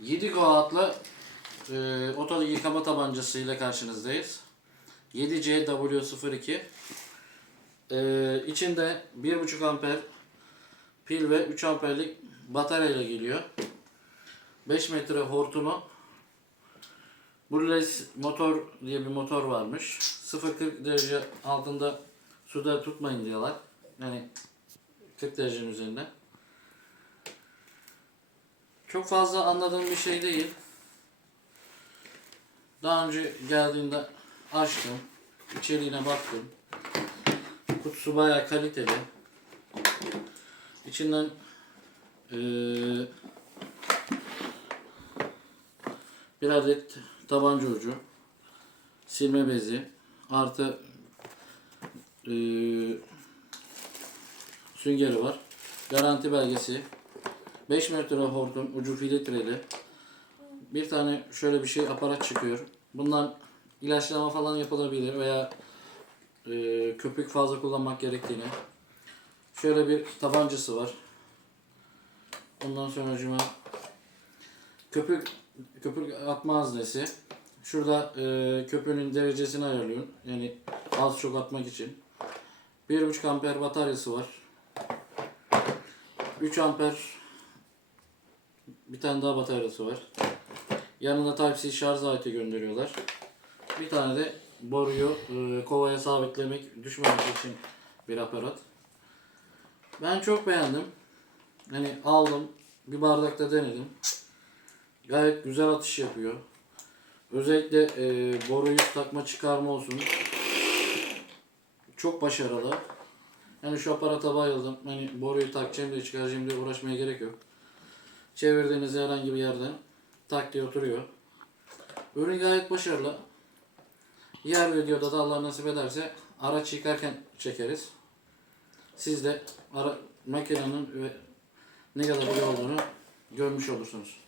Yedigo adlı e, oto yıkama tabancası ile karşınızdayız. 7CW02 e, içinde 1.5 amper pil ve 3 amperlik batarya ile geliyor. 5 metre hortumu Burles motor diye bir motor varmış. 0-40 derece altında suda tutmayın diyorlar. Yani 40 derecenin üzerinde. Çok fazla anladığım bir şey değil. Daha önce geldiğinde açtım. içeriğine baktım. Kutusu bayağı kaliteli. İçinden eee, bir adet tabanca ucu, silme bezi, artı eee, süngeri var. Garanti belgesi, 5 metre hortum, ucu filtreli. Bir tane şöyle bir şey aparat çıkıyor. Bundan ilaçlama falan yapılabilir veya eee, köpük fazla kullanmak gerektiğini. Şöyle bir tabancası var. Ondan sonra cuma köpük köpük atma haznesi. Şurada e, köpüğünün derecesini ayarlıyorsun. Yani az çok atmak için. 1.5 amper bataryası var. 3 amper bir tane daha bataryası var. Yanında Type-C şarj aleti gönderiyorlar. Bir tane de boruyu e, kovaya sabitlemek, düşmemek için bir aparat. Ben çok beğendim. Hani aldım, bir bardakta denedim. Gayet güzel atış yapıyor. Özellikle e, boruyu takma çıkarma olsun. Çok başarılı. Yani şu aparata bayıldım. Hani boruyu takacağım diye çıkaracağım diye uğraşmaya gerek yok. Çevirdiğinizde herhangi bir yerden tak diye oturuyor. Ürün gayet başarılı. Diğer videoda da Allah nasip ederse araç yıkarken çekeriz. Siz de ara, makinenin ve ne kadar iyi olduğunu görmüş olursunuz.